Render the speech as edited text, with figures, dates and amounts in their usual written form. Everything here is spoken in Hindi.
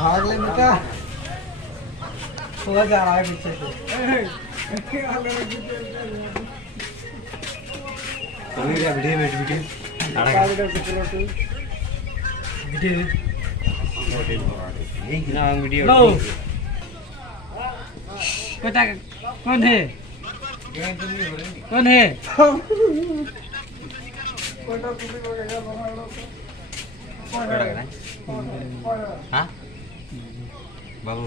भाग ले बेटा थोड़ा जा रहा है पीछे से वीडियो बेटा कौन है कौन है हाँ बाबू